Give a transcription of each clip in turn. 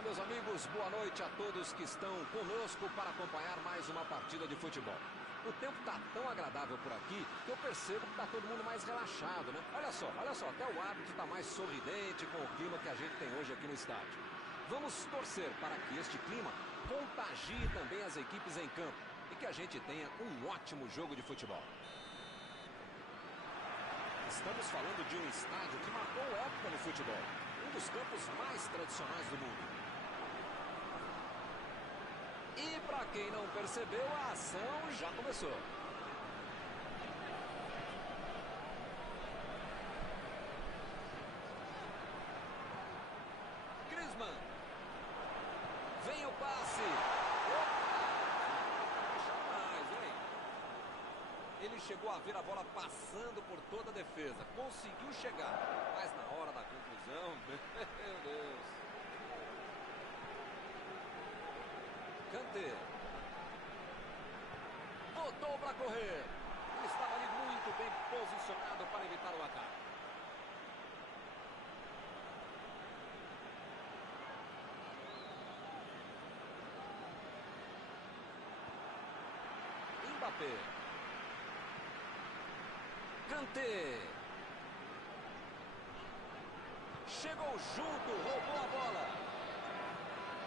Olá, meus amigos, boa noite a todos que estão conosco para acompanhar mais uma partida de futebol. O tempo está tão agradável por aqui que eu percebo que está todo mundo mais relaxado, né? Olha só, até o árbitro está mais sorridente com o clima que a gente tem hoje aqui no estádio. Vamos torcer para que este clima contagie também as equipes em campo e que a gente tenha um ótimo jogo de futebol. Estamos falando de um estádio que marcou época no futebol. Um dos campos mais tradicionais do mundo. E para quem não percebeu, a ação já começou. Griezmann. Vem o passe. Ele chegou a ver a bola passando por toda a defesa. Conseguiu chegar. Mas na hora da conclusão, meu Deus. Kanté. Botou para correr. Ele estava ali muito bem posicionado para evitar o ataque. Mbappé. Kanté. Chegou junto, roubou a bola.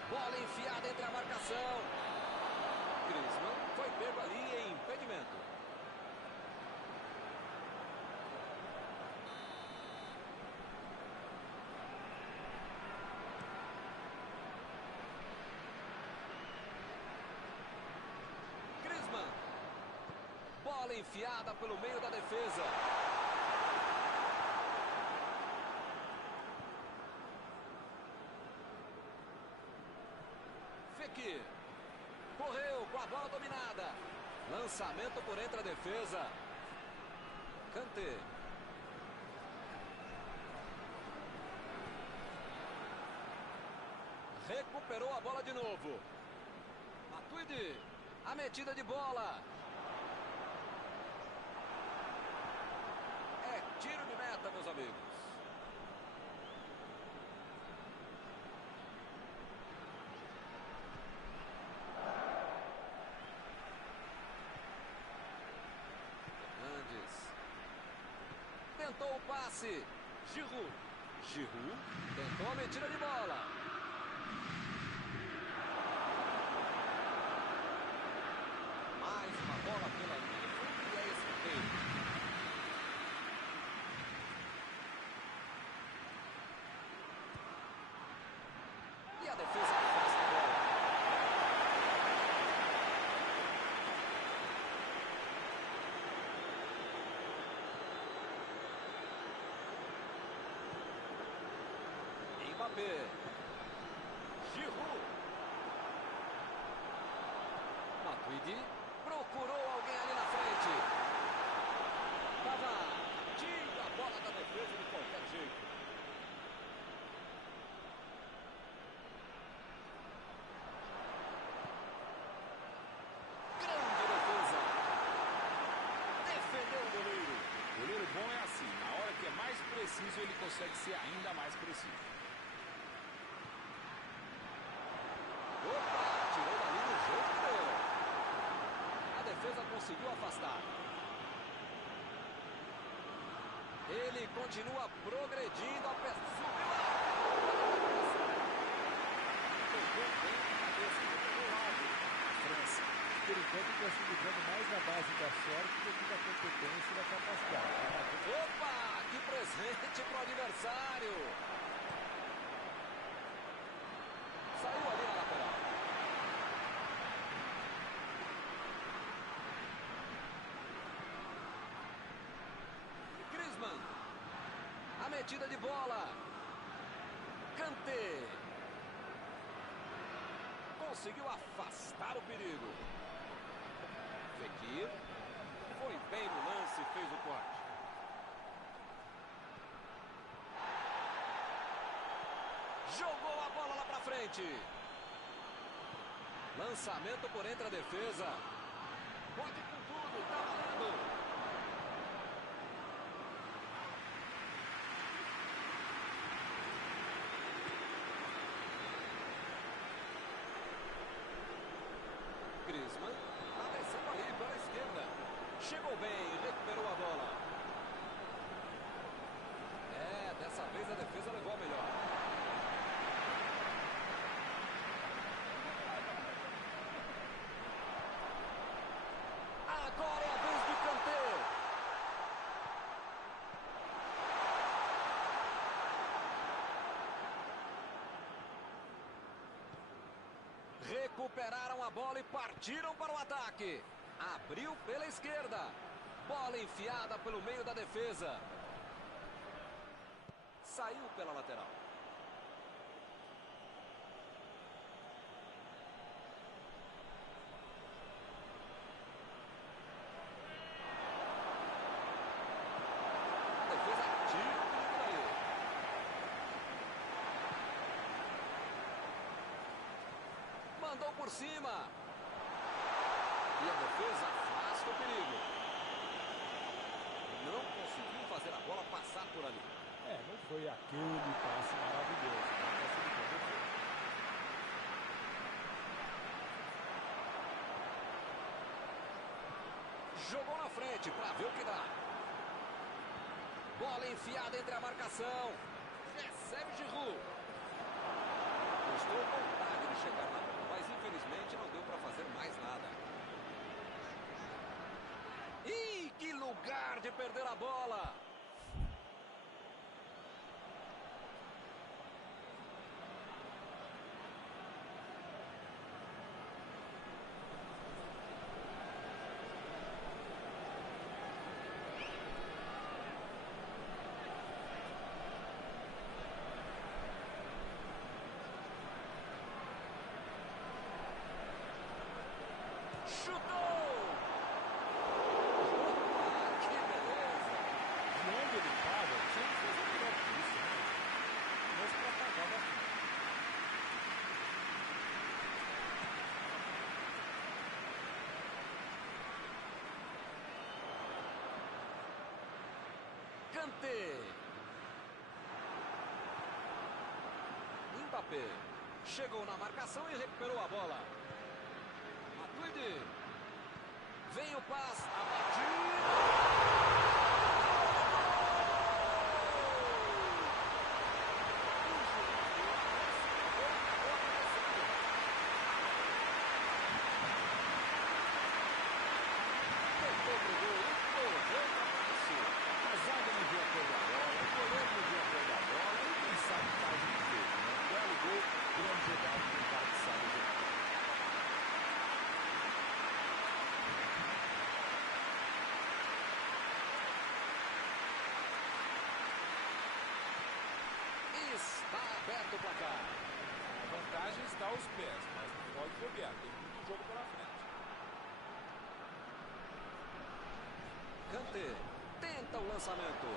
Bola enfiada entre a marcação. Griezmann foi pego ali em impedimento. Griezmann. Bola enfiada pelo meio da defesa. Fekir. Correu com a bola dominada. Lançamento por entre a defesa. Kanté. Recuperou a bola de novo. Matuidi. A metida de bola. É tiro de meta, meus amigos. Tentou o passe. Giroud. Tentou a metida de bola. Mais uma bola pela linha de fundo e é escanteio. E a defesa afasta a bola. Mbappé. Giroud. Matuidi. Procurou alguém ali na frente. Pavard. Tira a bola da defesa de qualquer jeito. Grande defesa. Defendeu o goleiro. Goleiro bom é assim. Na hora que é mais preciso, ele consegue ser ainda mais preciso. Opa, tirou dali no jeito que deu. A defesa conseguiu afastar. Ele continua progredindo a pessoa. Pegou bem na cabeça, pegou lado. França, por enquanto, está se livrando mais da base da sorte do que da competência e da capacidade. Opa, que presente para o adversário. Saiu ali na lateral. Griezmann. A metida de bola. Kanté. Conseguiu afastar o perigo. Fekir. Foi bem no lance e fez o corte. Jogou a bola lá pra frente. Lançamento por entre a defesa. Pode com tudo, tá valendo. Chegou bem, recuperou a bola. Dessa vez a defesa levou a melhor. Agora é a vez de Kanté. Recuperaram a bola e partiram para o ataque. Abriu pela esquerda. Bola enfiada pelo meio da defesa. Saiu pela lateral. A defesa tira o perigo daí. Mandou por cima. E a defesa afasta o perigo. Não conseguiu fazer a bola passar por ali. Não foi aquele passe maravilhoso. Jogou na frente para ver o que dá. Bola enfiada entre a marcação. Recebe Giroud. Mostrou vontade de chegar na bola, mas infelizmente não deu para fazer mais nada. Ih, que lugar de perder a bola! Chutou! Que beleza! De onde ele estava, tinha que fazer melhor que isso, né? Mas para pagar bastante. Kanté. Mbappé. Chegou na marcação e recuperou a bola. Matuidi. Vem o passe. A batida. Tentou pro gol. A zaga não viu a cor da bola, o goleiro não viu a cor da bola, e quem sabe faz o que fez, né? Belo gol, grande jogada com um cara que sabe jogar. Está aberto o placar. A vantagem está aos pés, mas não pode bobear. Tem muito jogo pela frente. Kanté tenta o lançamento.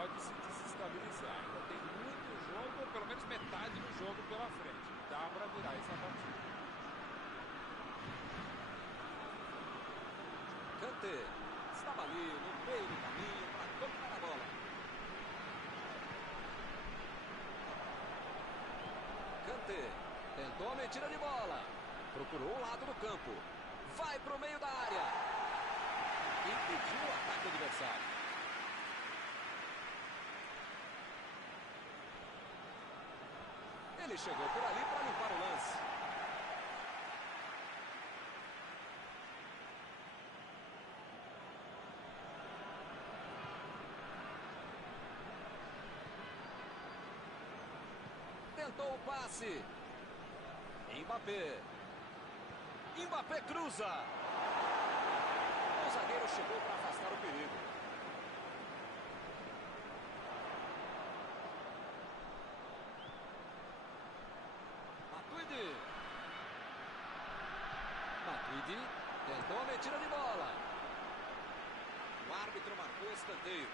pode se desestabilizar. Ainda tem muito jogo, ou pelo menos metade do jogo pela frente. Dá para virar essa partida. Kanté estava ali no meio do caminho para tocar a bola. Kanté tentou a metida de bola. Procurou o lado do campo. Vai para o meio da área. Impediu o ataque adversário. Ele chegou por ali para limpar o lance. Tentou o passe. Mbappé cruza. O zagueiro chegou para afastar o perigo. Matuidi tentou a metida de bola. O árbitro marcou escanteio.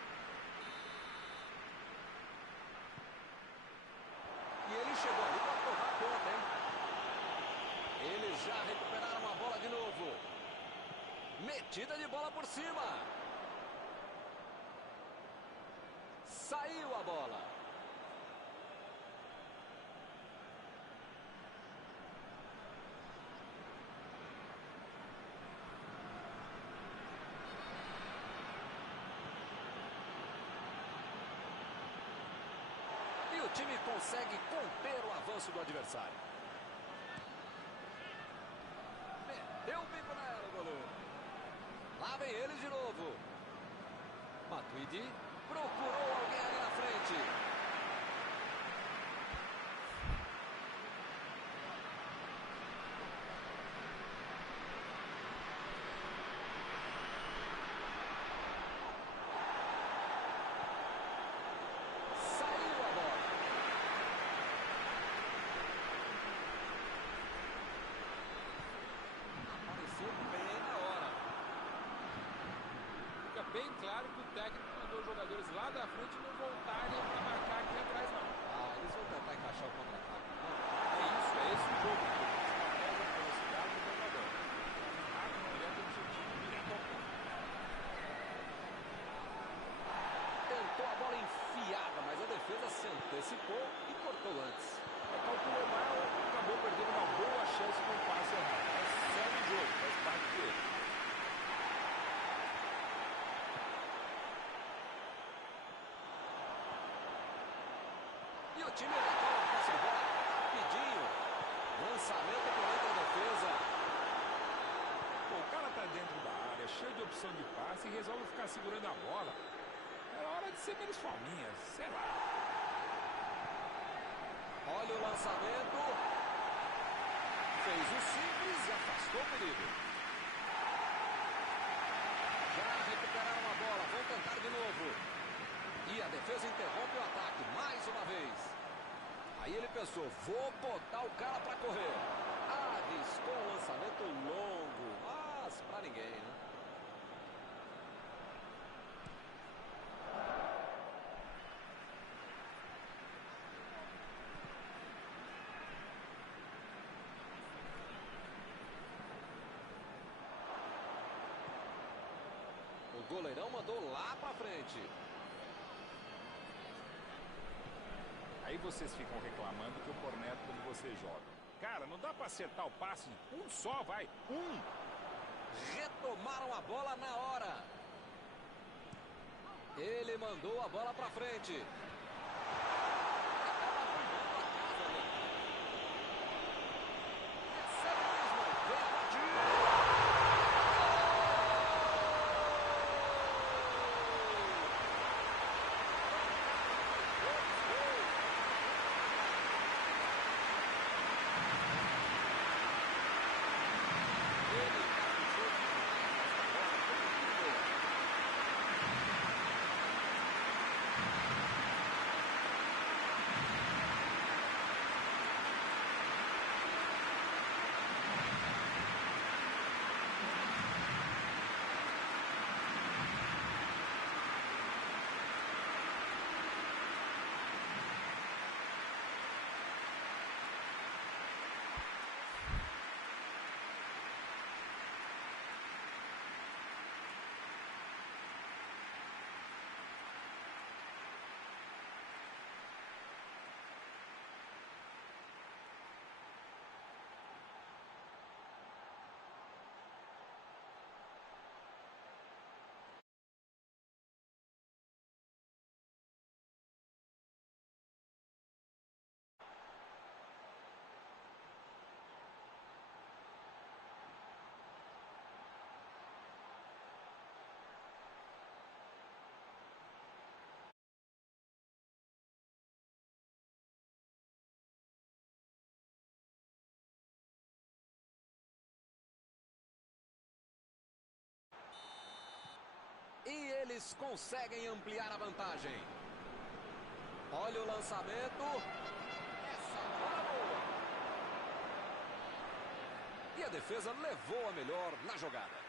E ele chegou ali para provar a conta, hein? Eles já recuperaram a bola de novo. Metida de bola por cima. Saiu a bola. E o time consegue conter o avanço do adversário. Meteu o bico nela, o goleiro. Lá vem eles de novo. Matuidi procurou alguém ali na frente. Saiu a bola. Apareceu bem na hora. Fica bem claro que o técnico mandou os jogadores lá da frente não voltarem para marcar aqui atrás, não. Eles vão tentar encaixar o contra-ataque. É isso, é esse o jogo. Estratégia de velocidade do jogador. Rápido, direto, objetivo, direto ao ponto. Tentou a bola enfiada, mas a defesa se antecipou e cortou antes. Calculou mal, acabou perdendo uma boa chance com o passe errado. Mas segue o jogo, faz parte dele. E o time retorna a posse de bola rapidinho. Lançamento por dentro da defesa. Pô, o cara tá dentro da área, cheio de opção de passe e resolve ficar segurando a bola. Era hora de ser menos palminha, sei lá. Olha o lançamento. Fez o simples e afastou o perigo. Já recuperaram a bola, vão tentar de novo. E a defesa interrompe o ataque mais uma vez. Aí ele pensou, vou botar o cara para correr. Arriscou um lançamento longo, mas para ninguém, né? O goleirão mandou lá para frente. Aí vocês ficam reclamando que eu corneto quando você joga. Cara, não dá pra acertar o passe. Um só, vai. Um. Retomaram a bola na hora. Ele mandou a bola pra frente. Recebe mesmo. Vem a batida. eles conseguem ampliar a vantagem. Olha o lançamento. Essa bola boa. E a defesa levou a melhor na jogada.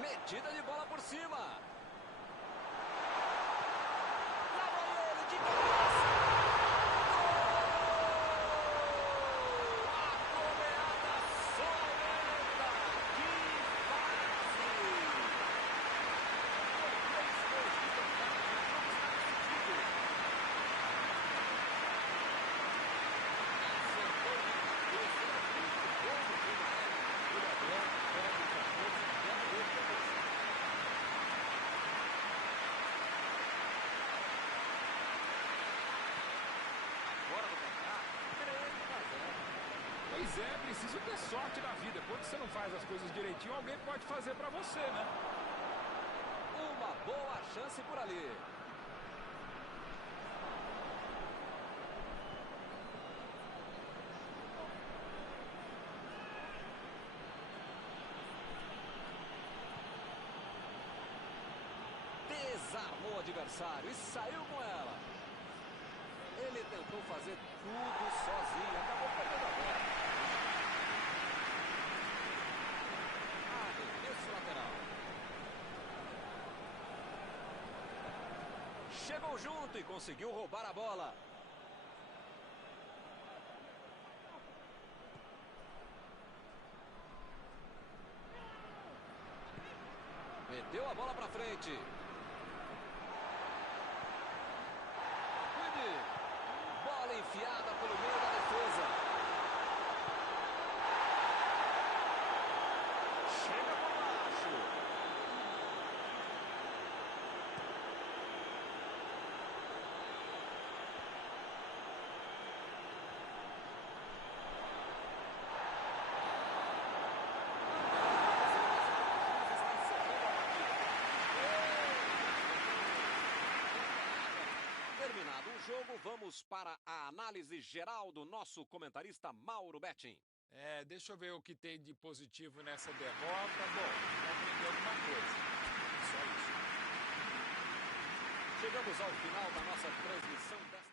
Metida de bola por cima. Lá vai ele de cabeça. Gol! A goleada só aumenta. Que fase! Com 3 gols de vantagem, o jogo está decidido. Acertou de cabeça, muito bom no primeiro. O Lebrão pode fazer um belo gol de cabeça. Agora no placar, 3-0. Pois é, preciso ter sorte na vida. Quando você não faz as coisas direitinho, alguém pode fazer pra você, né? Uma boa chance por ali. Desarmou o adversário e saiu com ela. Ele tentou fazer tudo sozinho, acabou perdendo a bola. Arremesso lateral. Chegou junto e conseguiu roubar a bola. Meteu a bola pra frente. Cuide. Bola enfiada pelo meio da defesa. Chega por baixo. Terminado o jogo, vamos para a análise geral do nosso comentarista Mauro Betting. Deixa eu ver o que tem de positivo nessa derrota. Bom, aprendeu alguma coisa. Só isso. Chegamos ao final da nossa transmissão desta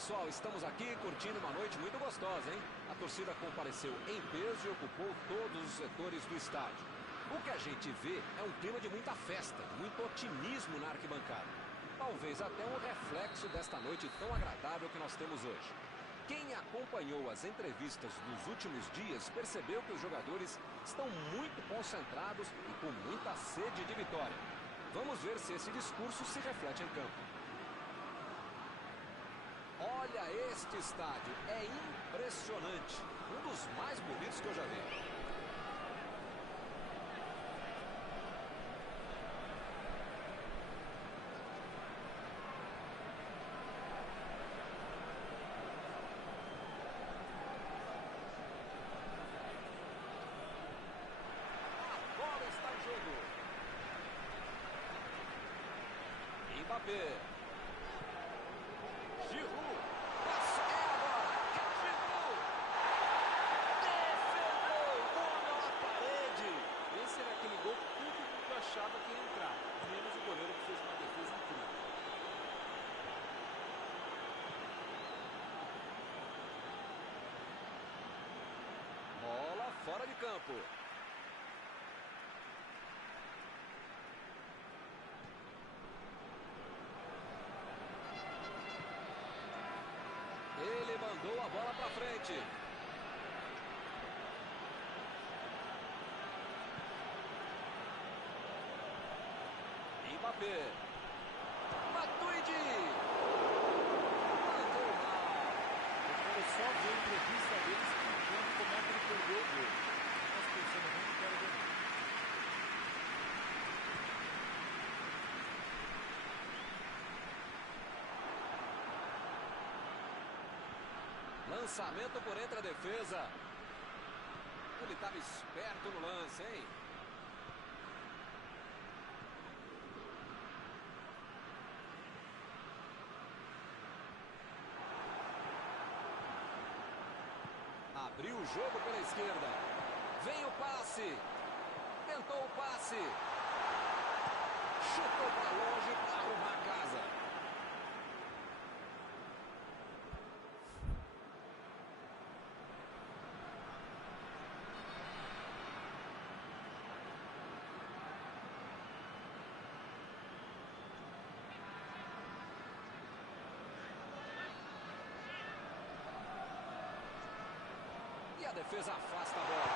pessoal, estamos aqui curtindo uma noite muito gostosa, hein? A torcida compareceu em peso e ocupou todos os setores do estádio. O que a gente vê é um clima de muita festa, muito otimismo na arquibancada. Talvez até um reflexo desta noite tão agradável que nós temos hoje. Quem acompanhou as entrevistas dos últimos dias percebeu que os jogadores estão muito concentrados e com muita sede de vitória. Vamos ver se esse discurso se reflete em campo. Olha este estádio, é impressionante. Um dos mais bonitos que eu já vi. Mbappé. Giroud. Passou. É agora. Giroud. Defendeu. Bola na parede. Esse era aquele gol que todo mundo achava que ia entrar. Menos o goleiro que fez uma defesa incrível. Bola fora de campo. Ele mandou a bola para frente. Mbappé. Matuidi. Mandou mal. Eu quero só ver a entrevista dele explicando como é que ele perdeu o gol. Mas pensando bem, não quero ver. Lançamento por entre a defesa. Ele estava esperto no lance, hein? Abriu o jogo pela esquerda. Vem o passe. Tentou o passe. Chutou para longe para arrumar a casa. E a defesa afasta a bola.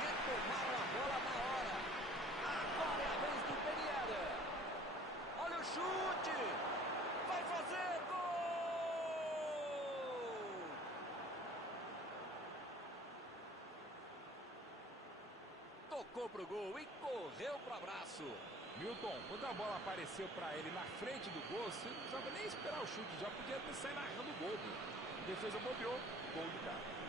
Retomaram a bola na hora. Agora é a vez do Penieda. Olha o chute. Vai fazer gol. Tocou pro gol e correu pro abraço. Milton, quando a bola apareceu para ele na frente do gol, você não precisava nem esperar o chute, já podia ter saído narrando o gol. A defesa bobeou, gol de cara.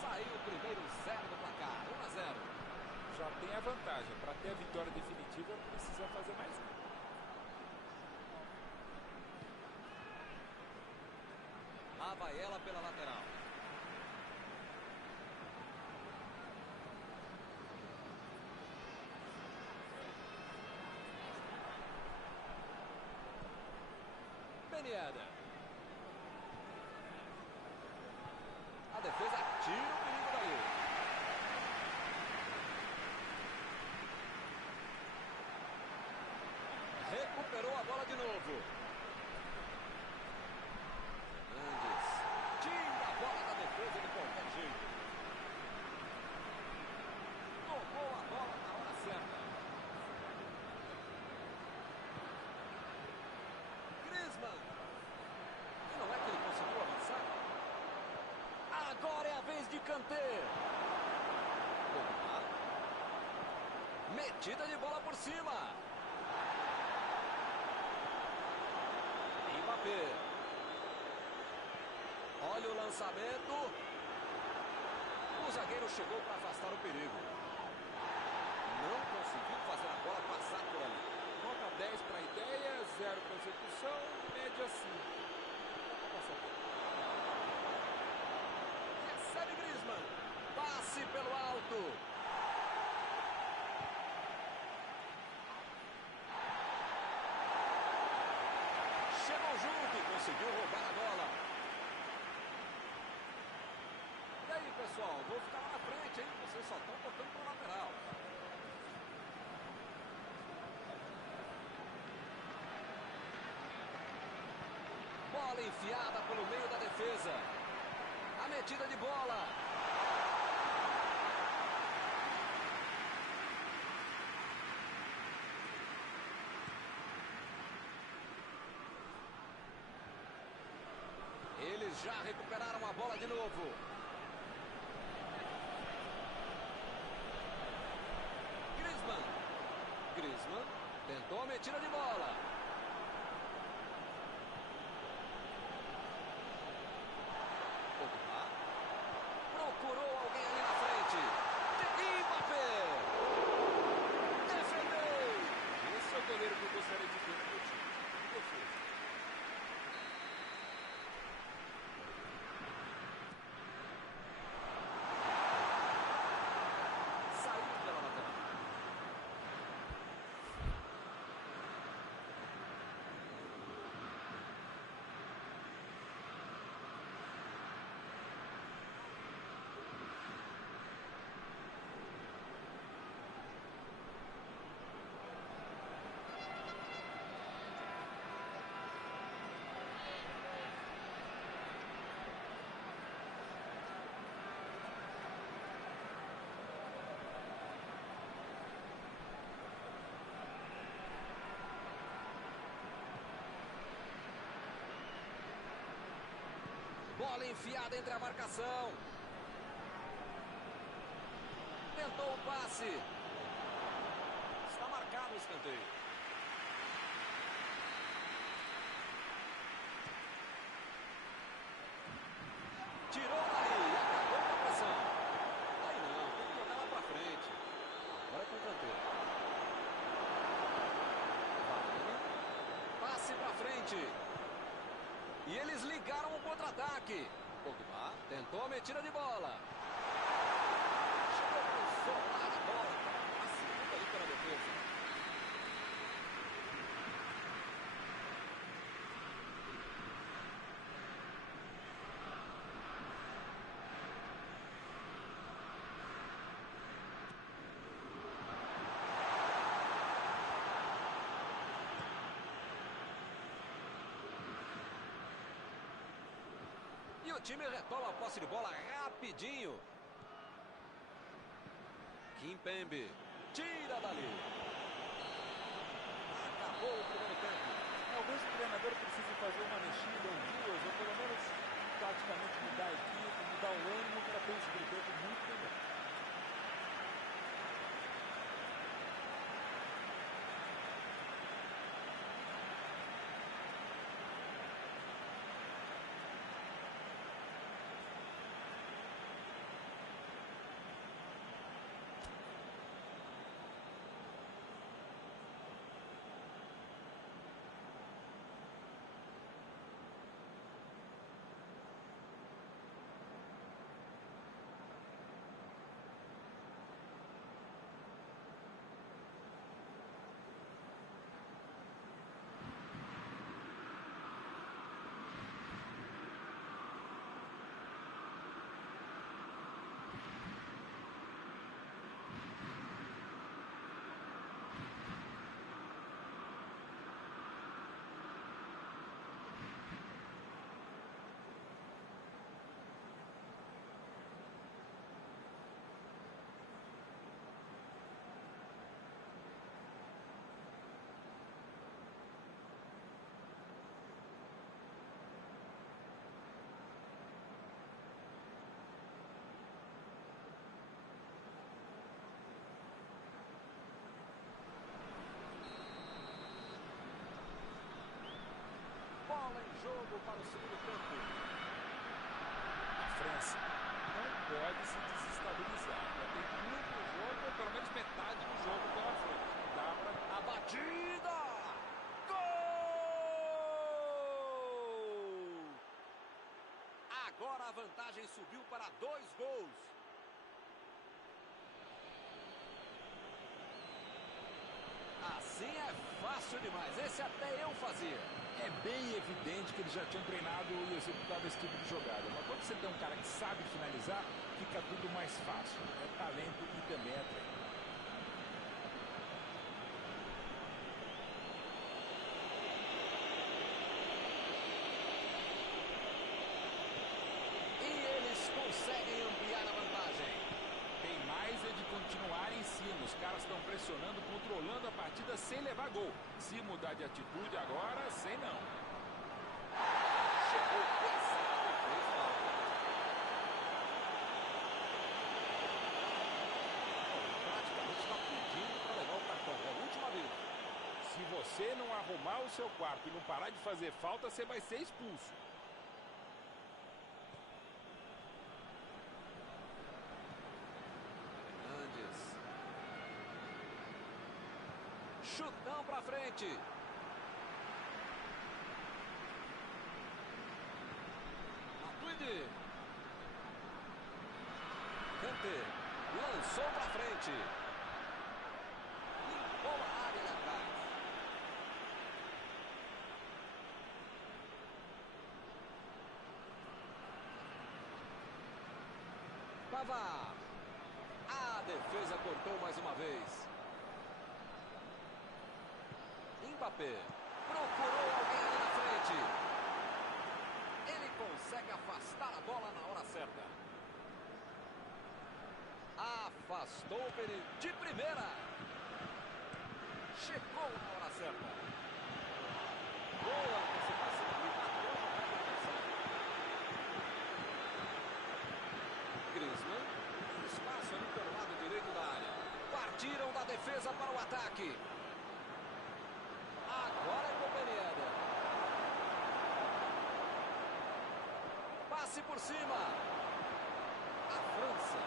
Saiu o primeiro 0 do placar, 1-0. Já tem a vantagem, para ter a vitória definitiva precisa fazer mais um. Lá vai ela pela lateral. Penieda. A defesa tira o perigo dali. Recuperou a bola de novo. Fernandes tira a bola da defesa de qualquer jeito. Tomou a bola na hora certa. Griezmann. E não é que ele conseguiu avançar? Agora é a vez de Kanté. Metida de bola por cima. Mbappé. Olha o lançamento. O zagueiro chegou para afastar o perigo. Não conseguiu fazer a bola passar por ali. Nota 10 para a ideia, 0 para a execução, média 5. Recebe Griezmann. Passe pelo alto. Chegou junto e conseguiu roubar a bola. E aí, pessoal, vou ficar lá na frente, hein? Vocês só estão tocando para o lateral. Bola enfiada pelo meio da defesa. A metida de bola. Eles já recuperaram a bola de novo. Griezmann tentou a metida de bola. Pogba procurou alguém ali na frente. Mbappé defendeu. Esse é o goleiro que eu gostaria de ver no meu time. Que defesa. Saiu pela lateral. Bola enfiada entre a marcação. Tentou o passe. Está marcado o escanteio. Tirou dali e acabou com a pressão. Aí não, tem que jogar lá pra frente. Agora é com o canteiro. Passe pra frente. E eles ligaram o contra-ataque. Pogba tentou a metida de bola. Chegou para solar a bola. A segunda ali pela defesa. E o time retoma a posse de bola rapidinho. Kimpembe tira dali. Acabou o primeiro tempo. Talvez o treinador precise fazer uma mexida ou duas, ou pelo menos praticamente mudar a equipe, mudar o ânimo para ter um segundo tempo muito melhor. Bola em jogo para o segundo tempo. mas não pode se desestabilizar. Já tem muito jogo, ou pelo menos metade do jogo pela frente. Dá pra... A batida! Gol! Agora a vantagem subiu para 2 gols. Assim é fácil demais. Esse até eu fazia. É bem evidente que eles já tinham treinado e executado esse tipo de jogada. Mas quando você tem um cara que sabe finalizar, fica tudo mais fácil. É talento e também é treino. E eles conseguem ampliar a vantagem. Tem mais é de continuar em cima. Os caras estão pressionando, controlando a partida sem levar gol. Se mudar de atitude agora, sei não. Chegou pesado, fez falta. Praticamente está pedindo para levar o cartão. É a última vez. Se você não arrumar o seu quarto e não parar de fazer falta, você vai ser expulso. Chutão pra frente. Matuidi. Kanté. Lançou pra frente. Limpou a área ali atrás. Pavard. A defesa cortou mais uma vez. Mbappé procurou alguém ali na frente. Ele consegue afastar a bola na hora certa. Afastou o perigo de primeira. Chegou na hora certa. Boa antecipação e matou a adversário. Griezmann. Espaço ali pelo lado direito da área. Partiram da defesa para o ataque. Agora é com o Ben Yedder. Passe por cima. A França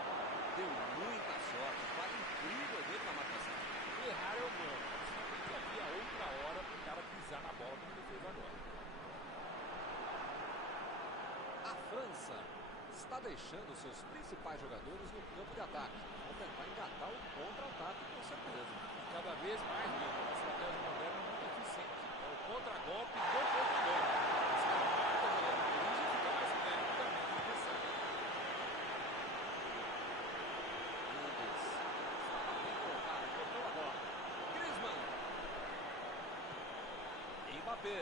deu muita sorte. Falha incrível dele na marcação. Errar é humano. Tem que havia outra hora para o cara pisar na bola como ele fez agora. A França está deixando seus principais jogadores no campo de ataque. Vão tentar engatar o contra-ataque, com certeza. Cada vez mais, mesmo. A estratégia moderna é muito eficiente. É o contra-golpe do contra-golpe. Os caras matam o goleiro de origem e fica mais perto também do adversário. Mendes. Estava bem colocado, cortou a bola. Griezmann. Mbappé.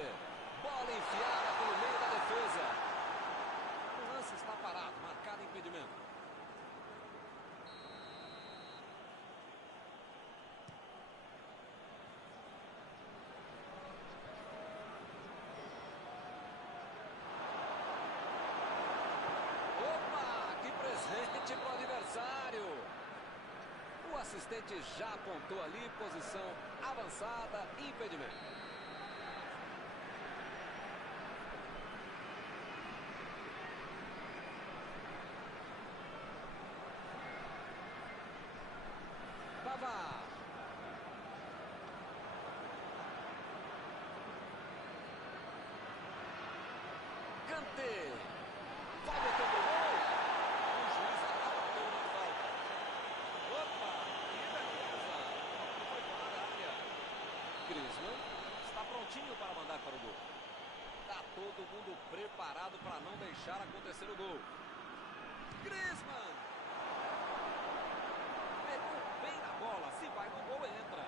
Bola enfiada pelo meio da defesa. O lance está parado, marcado impedimento. Presente para o adversário. O assistente já apontou ali, posição avançada, impedimento. Pavard. Kanté. Vai meter pro gol. Griezmann está prontinho para mandar para o gol. Está todo mundo preparado para não deixar acontecer o gol. Griezmann pegou bem na bola. Se vai no gol, entra.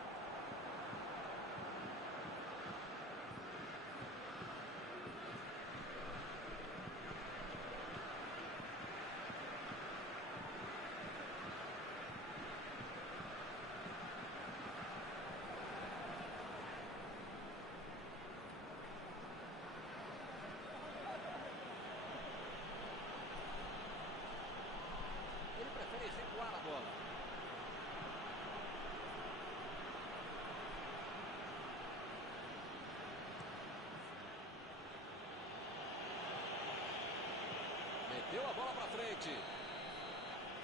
Deu a bola para frente.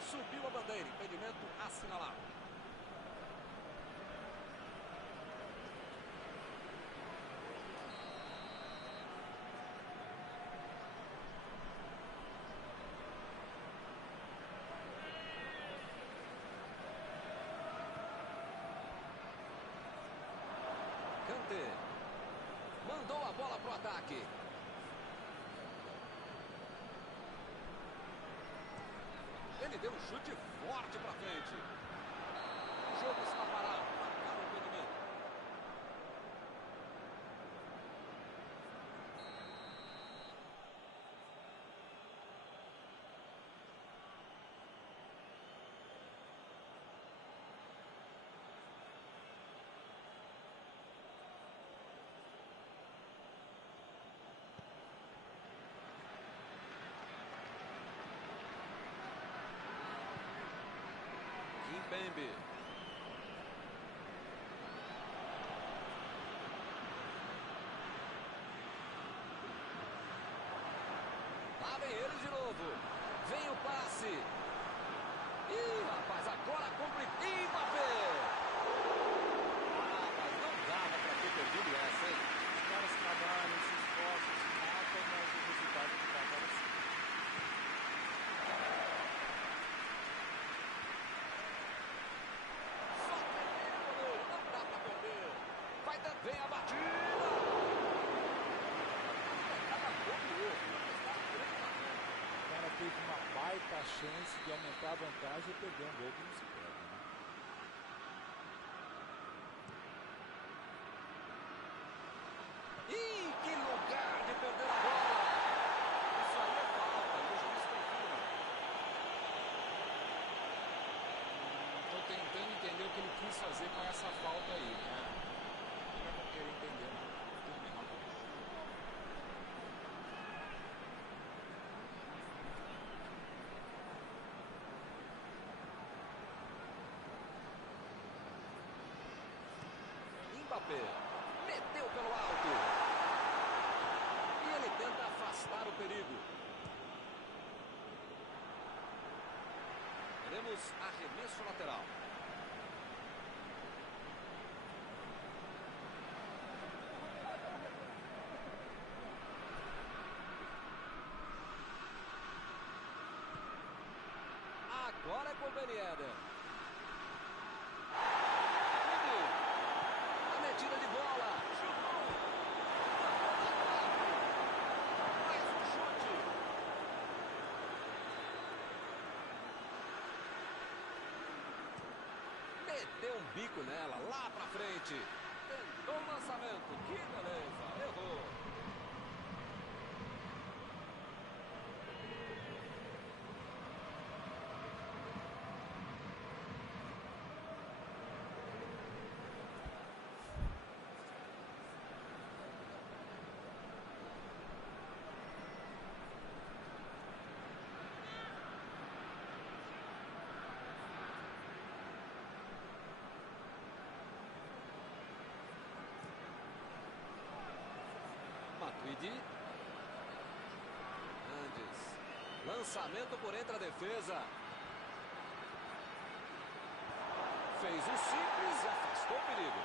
Subiu a bandeira. Impedimento assinalado. Kanté. Mandou a bola para o ataque. Ele deu um chute forte para frente. O jogo está parado. Marcaram o impedimento. Kimpembe. Lá vem ele de novo. Vem o passe. Ih, rapaz, agora complicou. Ih, Mbappé! Ah, mas não dava para ter perdido essa, hein? Os caras trabalham, se esforçam, se matam, mas o resultado não está aparecendo. Só tem ele, goleiro. Não dá para perder. Vem a batida. O cara teve uma baita chance de aumentar a vantagem e perder um gol que não se perde, né? Ih, que lugar de perder a bola. Isso aí é falta e o juiz confirma. Estou tentando entender o que ele quis fazer com essa falta aí, né? Eu não quero entender, não. Tudo bem, não. Mbappé meteu pelo alto. E ele tenta afastar o perigo. Teremos arremesso lateral. Agora é com o Ben Yedder. A metida de bola. Chutou. Mais um chute. Meteu um bico nela, lá pra frente. Tentou o lançamento. Que beleza. Errou. Matuidi. Andes. Lançamento por entre a defesa. Fez o simples e afastou o perigo.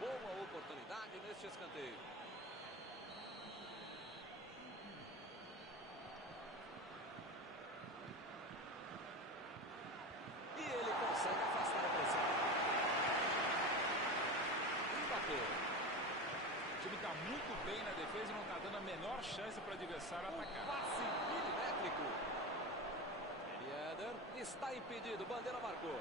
Boa oportunidade neste escanteio. E ele consegue afastar a pressão. Mbappé. O time está muito bem na defesa e não está dando a menor chance para o adversário atacar. Passe milimétrico. Yedder está impedido. Bandeira marcou.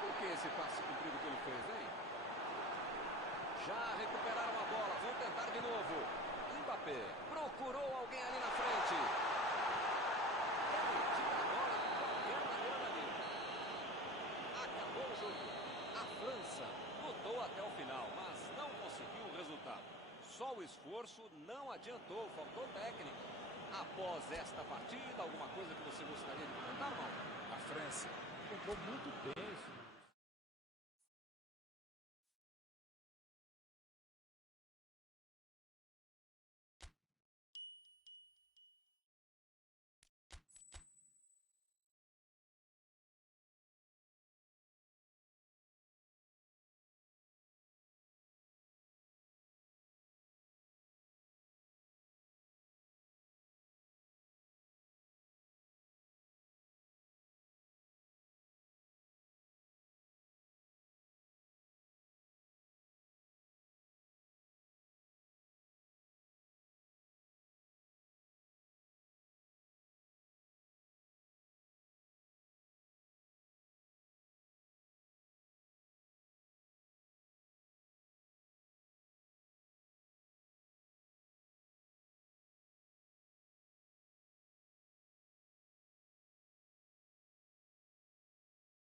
Por que esse passe cumprido que ele fez, hein? Já recuperaram a bola. Vão tentar de novo. Mbappé procurou alguém ali na frente. Ele tira a bola de qualquer maneira dali. Acabou o jogo. A França lutou até o final, mas não conseguiu. conseguiu o resultado. Só o esforço não adiantou, faltou técnica. Após esta partida, alguma coisa que você gostaria de comentar, não? A França jogou muito bem.